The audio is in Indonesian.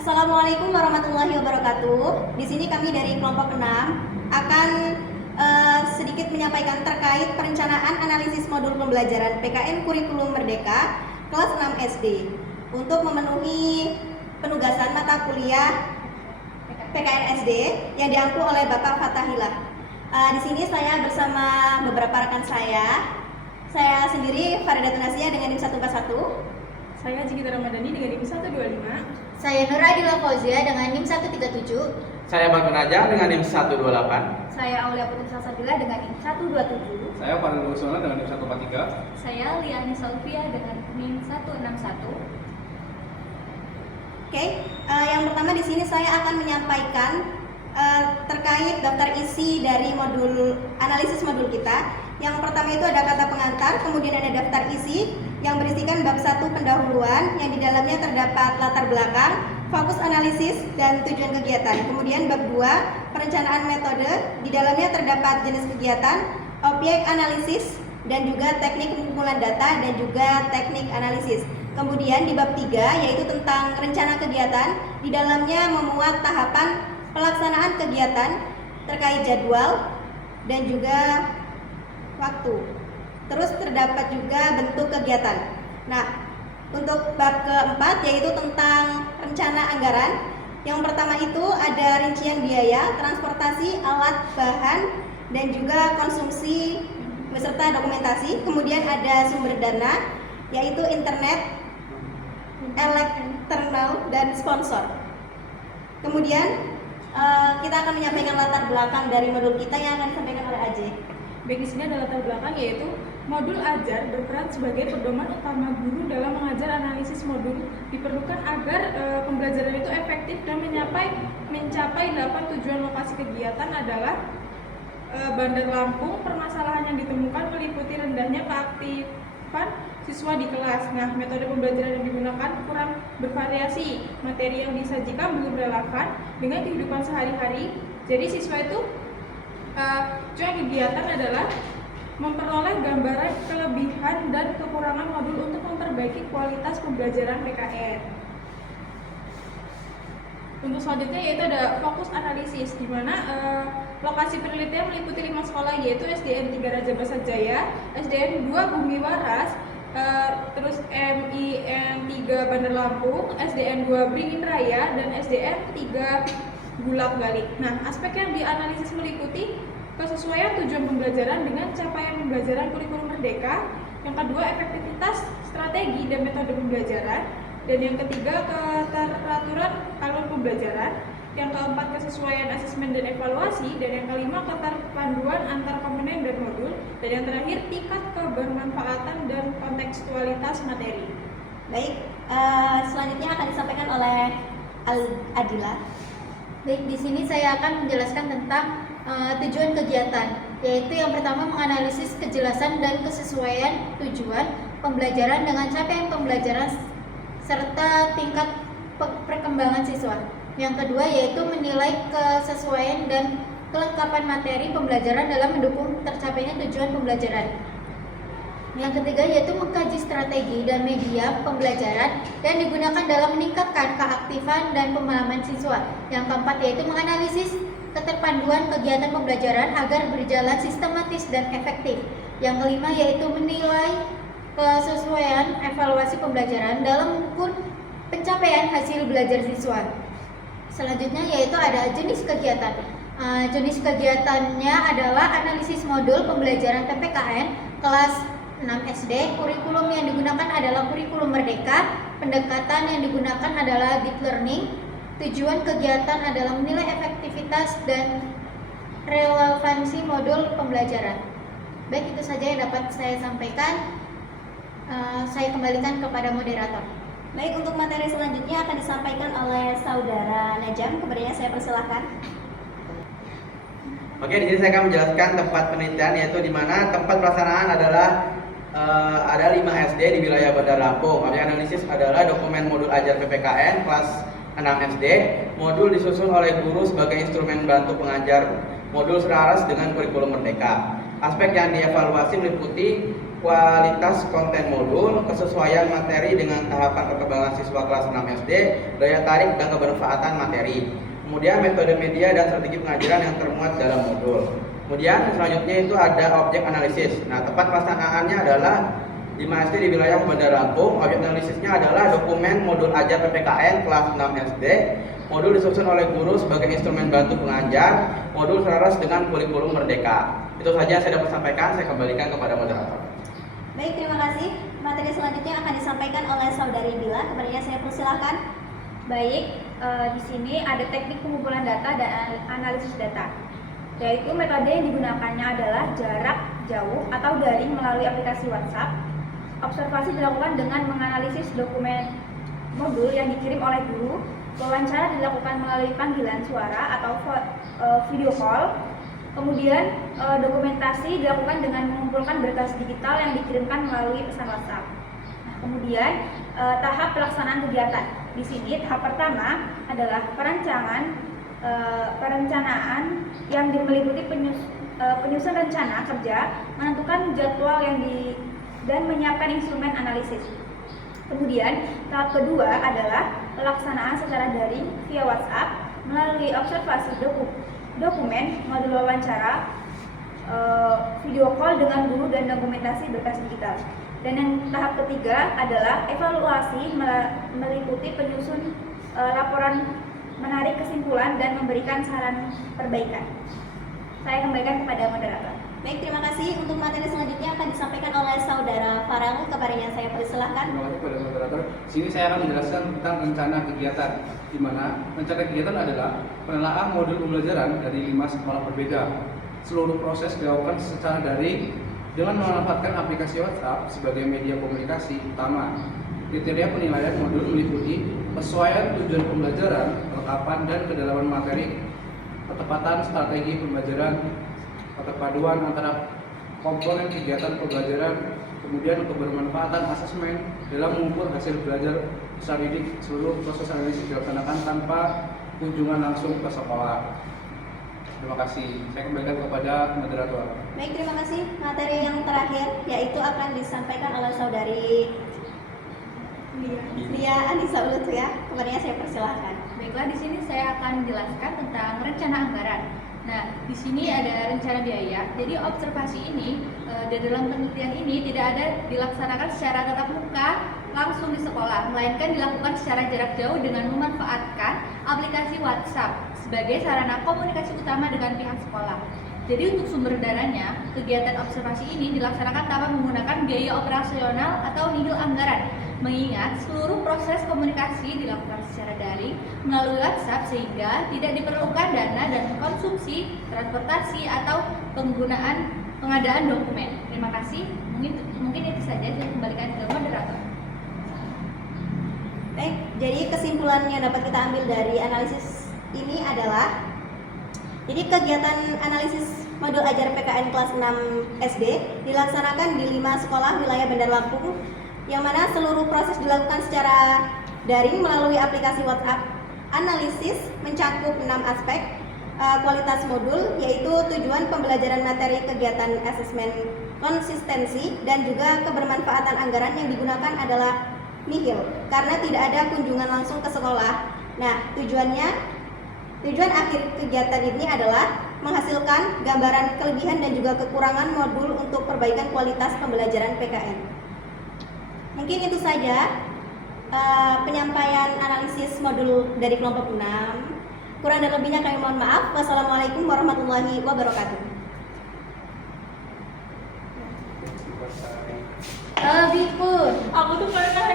Assalamualaikum warahmatullahi wabarakatuh. Di sini kami dari kelompok 6 akan sedikit menyampaikan terkait perencanaan analisis modul pembelajaran PKN Kurikulum Merdeka kelas 6 SD untuk memenuhi penugasan mata kuliah PKN SD yang diampu oleh Bapak Fatahillah. Di sini saya bersama beberapa rekan saya. Saya sendiri Faridatun Asia dengan NIM 141. Saya Jigita Ramadhani dengan NIM 125. Saya Nur Adila Fauzia dengan NIM 137. Saya Bakun Aja dengan NIM 128. Saya Aulia Putri Salsabila dengan NIM 127. Saya Fadil Usona dengan NIM 143. Saya Liani Salvia dengan NIM 161. Oke, yang pertama di sini saya akan menyampaikan terkait daftar isi dari modul analisis modul kita. Yang pertama itu ada kata pengantar, kemudian ada daftar isi yang berisikan bab 1 pendahuluan yang di dalamnya terdapat latar belakang, fokus analisis dan tujuan kegiatan. Kemudian bab 2 perencanaan metode, di dalamnya terdapat jenis kegiatan, objek analisis dan juga teknik pengumpulan data dan juga teknik analisis. Kemudian di bab 3 yaitu tentang rencana kegiatan, di dalamnya memuat tahapan pelaksanaan kegiatan terkait jadwal dan juga waktu. Terus terdapat juga bentuk kegiatan. Nah, untuk bab keempat yaitu tentang rencana anggaran. Yang pertama itu ada rincian biaya, transportasi, alat, bahan, dan juga konsumsi beserta dokumentasi. Kemudian ada sumber dana yaitu internet, eksternal, dan sponsor. Kemudian kita akan menyampaikan latar belakang dari modul kita yang akan disampaikan oleh Ajay. Baik, di sini ada latar belakang yaitu modul ajar berperan sebagai pedoman utama guru dalam mengajar analisis modul. Diperlukan agar pembelajaran itu efektif dan mencapai 8 tujuan lokasi kegiatan adalah Bandar Lampung. Permasalahan yang ditemukan meliputi rendahnya keaktifan siswa di kelas. Nah, metode pembelajaran yang digunakan kurang bervariasi. Materi yang disajikan belum relevan dengan kehidupan sehari-hari. Jadi siswa itu tujuan kegiatan adalah memperoleh gambaran kelebihan dan kekurangan modul untuk memperbaiki kualitas pembelajaran PKN. Untuk selanjutnya yaitu ada fokus analisis, di mana lokasi penelitian meliputi 5 sekolah yaitu SDN 3 Raja Basar Jaya, SDN 2 Bumi Waras, terus MIN 3 Bandar Lampung, SDN 2 Beringin Raya, dan SDN 3 Bulak Balik. Nah, aspek yang dianalisis meliputi kesesuaian tujuan pembelajaran dengan capaian pembelajaran kurikulum merdeka. Yang kedua, efektivitas strategi dan metode pembelajaran. Dan yang ketiga, keteraturan alur pembelajaran. Yang keempat, kesesuaian asesmen dan evaluasi. Dan yang kelima, keterpanduan antar komponen dan modul. Dan yang terakhir, tingkat kebermanfaatan dan kontekstualitas materi. Baik, selanjutnya akan disampaikan oleh Adila. Baik, di sini saya akan menjelaskan tentang tujuan kegiatan, yaitu yang pertama menganalisis kejelasan dan kesesuaian tujuan pembelajaran dengan capaian pembelajaran serta tingkat perkembangan siswa. Yang kedua yaitu menilai kesesuaian dan kelengkapan materi pembelajaran dalam mendukung tercapainya tujuan pembelajaran. Yang ketiga yaitu mengkaji strategi dan media pembelajaran yang digunakan dalam meningkatkan keaktifan dan pemahaman siswa. Yang keempat yaitu menganalisis keterpaduan kegiatan pembelajaran agar berjalan sistematis dan efektif. Yang kelima yaitu menilai kesesuaian evaluasi pembelajaran dalam mengukur pencapaian hasil belajar siswa. Selanjutnya yaitu ada jenis kegiatan. Jenis kegiatannya adalah analisis modul pembelajaran PPKN kelas 6 SD. Kurikulum yang digunakan adalah kurikulum merdeka. Pendekatan yang digunakan adalah deep learning. Tujuan kegiatan adalah menilai efektivitas dan relevansi modul pembelajaran. Baik, itu saja yang dapat saya sampaikan. Saya kembalikan kepada moderator. Baik, untuk materi selanjutnya akan disampaikan oleh Saudara Najam. Kepadanya saya persilahkan. Oke, di sini saya akan menjelaskan tempat penelitian, yaitu di mana tempat pelaksanaan adalah ada 5 SD di wilayah Bandar Lampung. Objek analisis adalah dokumen modul ajar PPKN kelas 6 SD. Modul disusun oleh guru sebagai instrumen bantu pengajar modul selaras dengan kurikulum merdeka. Aspek yang dievaluasi meliputi kualitas konten modul, kesesuaian materi dengan tahapan perkembangan siswa kelas 6 SD, daya tarik dan kebermanfaatan materi. Kemudian metode media dan strategi pengajaran yang termuat dalam modul. Kemudian selanjutnya itu ada objek analisis. Nah, tempat pelaksanaannya adalah 5 SD di wilayah Bandar Lampung. Objek analisisnya adalah dokumen modul ajar PPKN kelas 6 SD. Modul disusun oleh guru sebagai instrumen bantu pengajar. Modul selaras dengan kurikulum Merdeka. Itu saja yang saya dapat sampaikan. Saya kembalikan kepada moderator. Baik, terima kasih. Materi selanjutnya akan disampaikan oleh Saudari Bila. Kepadanya saya persilahkan. Baik, di sini ada teknik pengumpulan data dan analisis data. Yaitu metode yang digunakannya adalah jarak jauh atau daring melalui aplikasi WhatsApp. Observasi dilakukan dengan menganalisis dokumen modul yang dikirim oleh guru. Wawancara dilakukan melalui panggilan suara atau video call. Kemudian dokumentasi dilakukan dengan mengumpulkan berkas digital yang dikirimkan melalui pesan WhatsApp. Nah, kemudian tahap pelaksanaan kegiatan. Di sini tahap pertama adalah perencanaan yang meliputi penyusun rencana kerja, menentukan jadwal dan menyiapkan instrumen analisis. Kemudian tahap kedua adalah pelaksanaan secara daring via WhatsApp melalui observasi dokumen, modul wawancara, video call dengan guru dan dokumentasi berkas digital. Dan yang tahap ketiga adalah evaluasi meliputi penyusun laporan, menarik kesimpulan dan memberikan saran perbaikan. Saya kembalikan kepada moderator. Baik, terima kasih. Untuk materi selanjutnya akan disampaikan oleh Saudara Farel. Kepadanya saya persilahkan. Terima kasih kepada moderator. Sini saya akan menjelaskan tentang rencana kegiatan, di mana rencana kegiatan adalah penelaahan modul pembelajaran dari 5 sekolah berbeda. Seluruh proses dilakukan secara daring dengan memanfaatkan aplikasi WhatsApp sebagai media komunikasi utama. Kriteria penilaian modul meliputi kesesuaian tujuan pembelajaran, kelengkapan dan kedalaman materi, ketepatan strategi pembelajaran, keterpaduan antara komponen kegiatan pembelajaran, kemudian kebermanfaatan asesmen dalam mengukur hasil belajar peserta didik. Seluruh proses analisis dilaksanakan tanpa kunjungan langsung ke sekolah. Terima kasih. Saya kembalikan kepada moderator. Baik, terima kasih. Materi yang terakhir yaitu akan disampaikan oleh Saudari Lia Anissa Ulutu ya. Kepadanya saya persilahkan. Baiklah, di sini saya akan menjelaskan tentang rencana anggaran. Nah, di sini ada rencana biaya. Jadi observasi ini di dalam penelitian ini tidak ada dilaksanakan secara tatap muka langsung di sekolah, melainkan dilakukan secara jarak jauh dengan memanfaatkan aplikasi WhatsApp sebagai sarana komunikasi utama dengan pihak sekolah. Jadi untuk sumber dananya, kegiatan observasi ini dilaksanakan tanpa menggunakan biaya operasional atau nihil anggaran, mengingat seluruh proses komunikasi dilakukan secara daring melalui WhatsApp sehingga tidak diperlukan dana dan konsumsi, transportasi atau pengadaan dokumen. Terima kasih. Mungkin itu saja, saya kembalikan ke moderator. Baik, jadi kesimpulan yang dapat kita ambil dari analisis ini adalah jadi kegiatan analisis modul ajar PKN kelas 6 SD dilaksanakan di 5 sekolah wilayah Bandar Lampung, yang mana seluruh proses dilakukan secara daring melalui aplikasi WhatsApp. Analisis mencakup 6 aspek kualitas modul, yaitu tujuan pembelajaran materi, kegiatan asesmen konsistensi, dan juga kebermanfaatan anggaran yang digunakan adalah nihil karena tidak ada kunjungan langsung ke sekolah. Nah, tujuan akhir kegiatan ini adalah menghasilkan gambaran kelebihan dan juga kekurangan modul untuk perbaikan kualitas pembelajaran PKN. Mungkin itu saja penyampaian analisis modul dari kelompok 6. Kurang dan lebihnya kami mohon maaf. Wassalamualaikum warahmatullahi wabarakatuh. Bipur. Aku tuh pernah